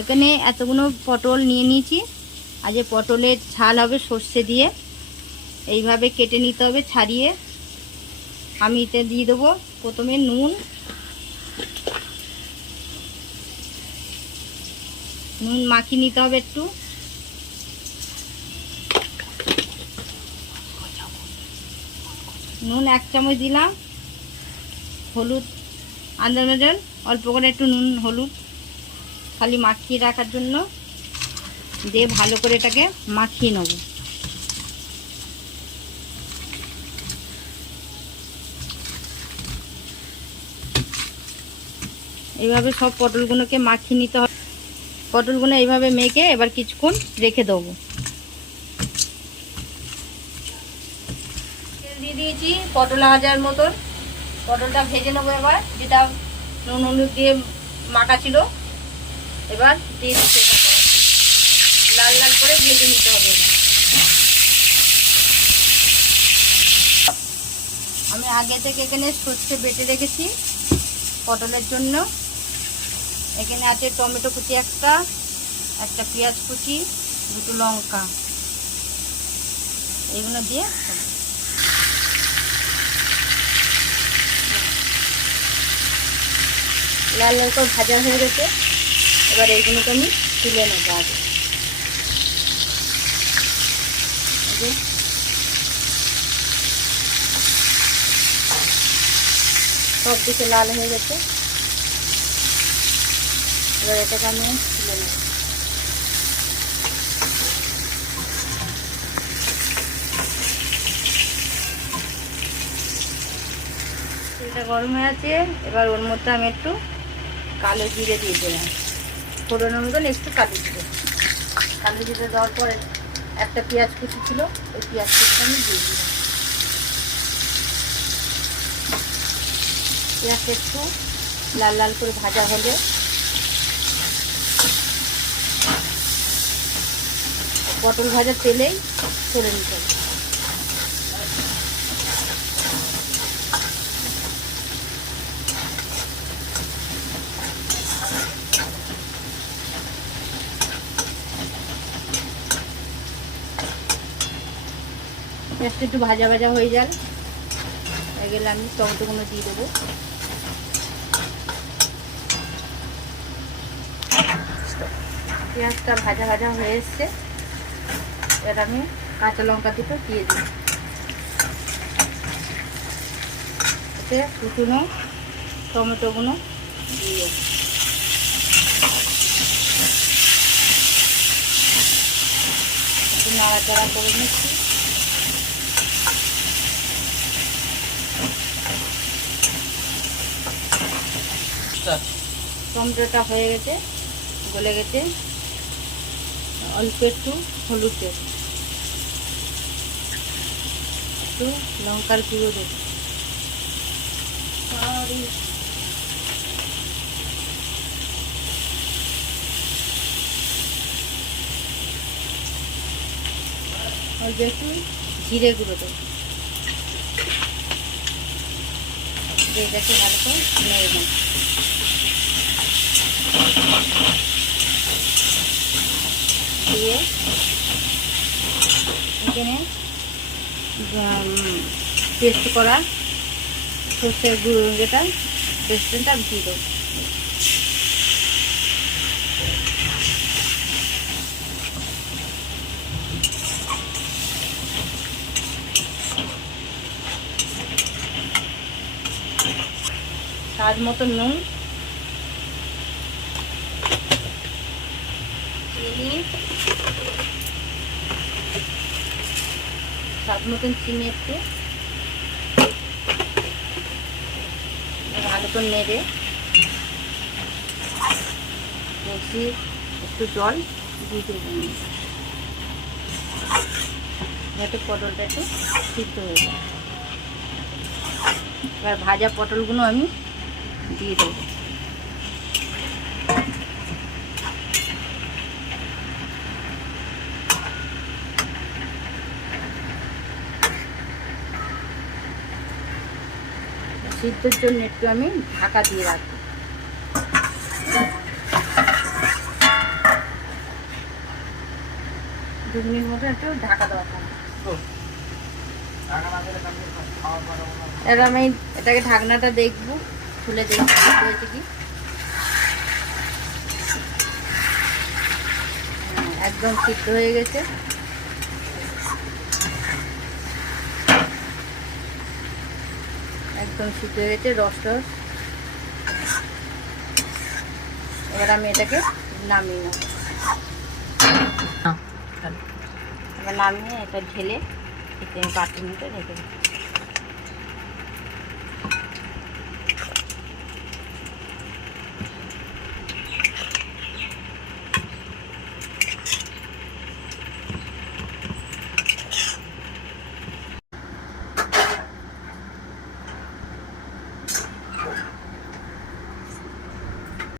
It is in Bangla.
এখানে এতগুলো পটল নিয়ে নিয়েছি। আর যে পটলের ঝাল হবে সর্ষে দিয়ে, এইভাবে কেটে নিতে হবে ছাড়িয়ে। আমি এতে দিয়ে দেবো প্রথমে নুন মাখিয়ে নিতে হবে একটু। নুন 1 চামচ দিলাম। হলুদ আন্দাজ অল্প করে একটু নুন হলুদ খালি মাখিয়ে রাখার জন্য দিয়ে ভালো করে এটাকে মাখিয়ে নেব। এইভাবে সব পটলগুলোকে মাখিয়ে নিতে হবে। পটলগুলো এইভাবে মেখে এবার কিছুক্ষণ রেখে দেবো। তেল দিয়ে দিয়েছি পটল ভাজার মতন। পটলটা ভেজে নেবো এবার, যেটা নুন হলুদ দিয়ে মাখা ছিল। এবার দিয়ে দিতে লাল লাল করে ভেজে নিতে হবে। আমি আগে থেকে এখানে সর্ষে বেটে রেখেছি পটলের জন্য। এখানে আছে টমেটো কুচি একটা পেঁয়াজ কুচি, 2টো লঙ্কা, এগুলো দিয়ে লাল লাল করে ভাজা হয়ে গেছে। এবার এইগুলোকে আমি তুলে নেব। আগে সব দিকে লাল হয়ে গেছে। এবার এটাকে আমি তুলে নেব। তেলটা গরম হয়ে আছে। এবার ওর মধ্যে আমি একটু কালো জিরে দিয়ে দিলাম। ফোড়নের মতন একটু কালো জিরে দেওয়ার পরে একটা পেঁয়াজ কুচি ছিল, ওই পেঁয়াজ কুচিটা আমি দিয়ে দিলাম। পেঁয়াজটা একটু লাল লাল করে ভাজা হলে পটল ভাজা তেলেই করে নিতে হবে। পেঁয়াজটা একটু ভাজা ভাজা হয়ে যায়, হয়ে গেলে আমি টমেটোগুলো দিয়ে দেবো। পেঁয়াজটা ভাজা ভাজা হয়ে এসছে। এবার আমি কাঁচা লঙ্কা দুটো দিয়ে দিই। এতে কুচুনো টমেটোগুলো দিয়ে একটু নাড়াচাড়া করে নিচ্ছি। টমেটোটা হয়ে গেছে, গলে গেছে। অল্প একটু হলুদ দেব, একটু লঙ্কার গুঁড়ো দেব, অল্প একটু জিরে গুঁড়ো দেব। এটাকে ভালো করে নেড়ে নেব। দিয়ে এখানে পেস্ট করা সর্ষের গুঁড়ো যেটা পেস্টটা আমি দিয়ে দেবো। স্বাদ মতো নুন, চিনি, স্বাদ মতন চিনি একটু ভালো করে নেড়ে বলছি একটু জল দিয়ে দেবো যাতে পটলটা একটু সিদ্ধ হয়ে যায়। এবার ভাজা পটলগুলো আমি দিয়ে দেবো। সিদ্ধর জন্য একটু আমি ঢাকা দিয়ে রাখবো। 2 মিনিট মতো একটু ঢাকা দেওয়া থাকবে। এবার আমি এটাকে ঢাকনাটা দেখবো, খুলে দেখবো হয়েছে কি। একদম সিদ্ধ হয়ে গেছে। একদম সিদ্ধ হয়ে গেছে, রস টস। এবার আমি এটাকে নামিয়ে নেব। এবার নামিয়ে এটা ঢেলে আমি পাটির মধ্যে রেখে দেবো।